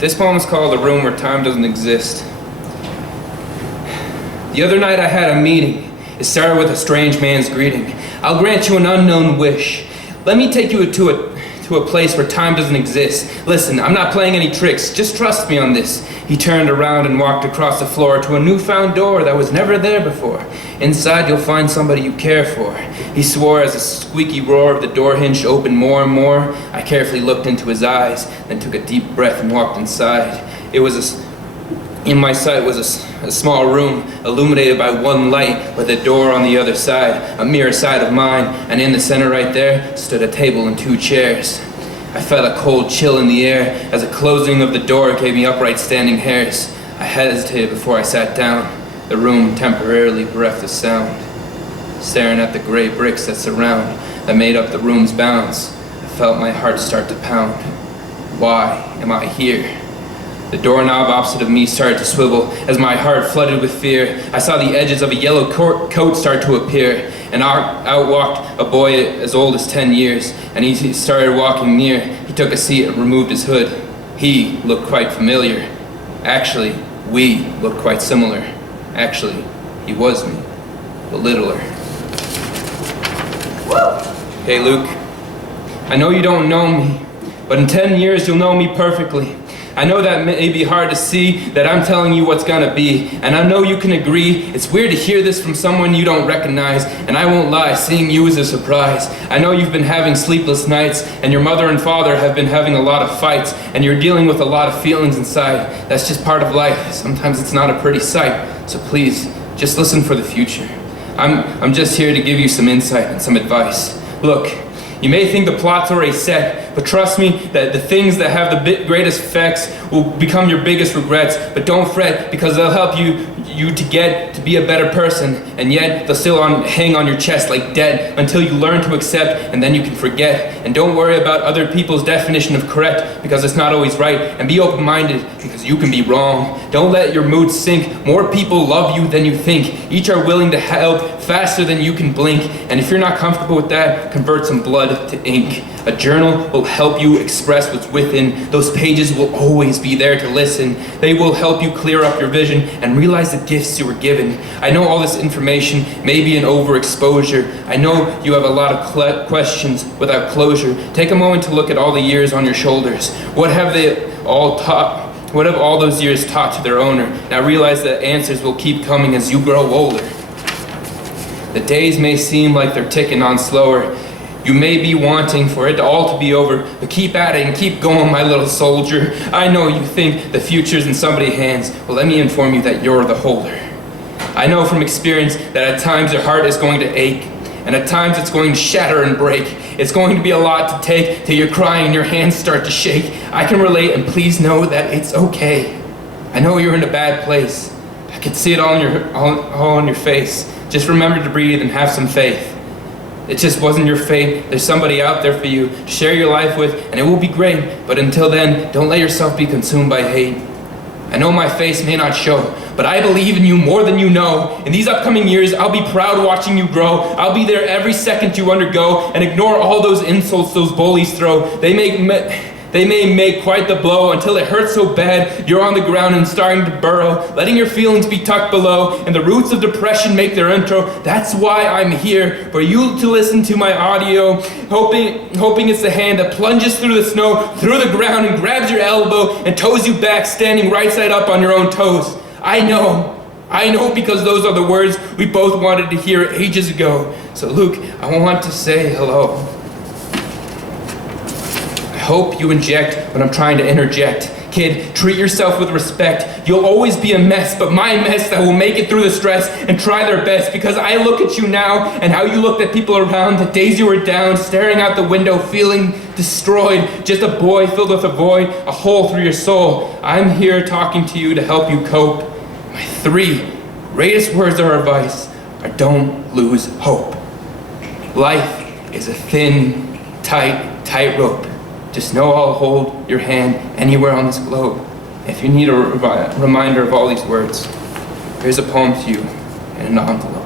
This poem is called A Room Where Time Doesn't Exist. The other night I had a meeting. It started with a strange man's greeting. I'll grant you an unknown wish. Let me take you to a place where time doesn't exist. Listen, I'm not playing any tricks. Just trust me on this. He turned around and walked across the floor to a newfound door that was never there before. Inside you'll find somebody you care for. He swore as the squeaky roar of the door hinge opened more and more. I carefully looked into his eyes, then took a deep breath and walked inside. In my sight was a small room, illuminated by one light, with a door on the other side, a mirror side of mine, and in the center right there stood a table and 2 chairs. I felt a cold chill in the air as the closing of the door gave me upright standing hairs. I hesitated before I sat down. The room temporarily bereft of sound. Staring at the gray bricks that made up the room's bounds, I felt my heart start to pound. Why am I here? The doorknob opposite of me started to swivel. As my heart flooded with fear, I saw the edges of a yellow coat start to appear, and out walked a boy as old as 10 years, and he started walking near. He took a seat and removed his hood. He looked quite familiar. Actually, we looked quite similar. Actually, he was me, but littler. Hey Luke, I know you don't know me, but in 10 years you'll know me perfectly. I know that may be hard to see, that I'm telling you what's gonna be, and I know you can agree. It's weird to hear this from someone you don't recognize, and I won't lie, seeing you is a surprise. I know you've been having sleepless nights, and your mother and father have been having a lot of fights, and you're dealing with a lot of feelings inside. That's just part of life. Sometimes it's not a pretty sight, so please, just listen for the future. I'm just here to give you some insight and some advice. Look, you may think the plot's already set, but trust me that the things that have the greatest effects will become your biggest regrets. But don't fret, because they'll help you to get to be a better person, and yet they'll still hang on your chest like debt until you learn to accept, and then you can forget. And don't worry about other people's definition of correct, because it's not always right, and be open-minded, because you can be wrong. Don't let your mood sink. More people love you than you think. Each are willing to help faster than you can blink, and if you're not comfortable with that, convert some blood to ink. A journal will help you express what's within. Those pages will always be there to listen. They will help you clear up your vision and realize the gifts you were given. I know all this information may be an overexposure. I know you have a lot of questions without closure. Take a moment to look at all the years on your shoulders. What have all those years taught to their owner? Now realize that answers will keep coming as you grow older. The days may seem like they're ticking on slower. You may be wanting for it all to be over, but keep at it and keep going, my little soldier. I know you think the future's in somebody's hands. Well, let me inform you that you're the holder. I know from experience that at times your heart is going to ache, and at times it's going to shatter and break. It's going to be a lot to take till you're crying and your hands start to shake. I can relate, and please know that it's okay. I know you're in a bad place. I can see it all on your face. Just remember to breathe and have some faith. It just wasn't your fate. There's somebody out there for you to share your life with, and it will be great. But until then, don't let yourself be consumed by hate. I know my face may not show, but I believe in you more than you know. In these upcoming years, I'll be proud watching you grow. I'll be there every second you undergo, and ignore all those insults those bullies throw. They may make quite the blow until it hurts so bad you're on the ground and starting to burrow, letting your feelings be tucked below, and the roots of depression make their intro. That's why I'm here, for you to listen to my audio, hoping it's the hand that plunges through the snow, through the ground, and grabs your elbow and toes you back, standing right side up on your own toes. I know because those are the words we both wanted to hear ages ago. So Luke, I want to say hello. I hope you inject when I'm trying to interject. Kid, treat yourself with respect. You'll always be a mess, but my mess that will make it through the stress and try their best, because I look at you now and how you looked at people around, the days you were down, staring out the window, feeling destroyed, just a boy filled with a void, a hole through your soul. I'm here talking to you to help you cope. My 3 greatest words of advice are don't lose hope. Life is a thin, tight rope. Just know I'll hold your hand anywhere on this globe. If you need a reminder of all these words, here's a poem to you in an envelope.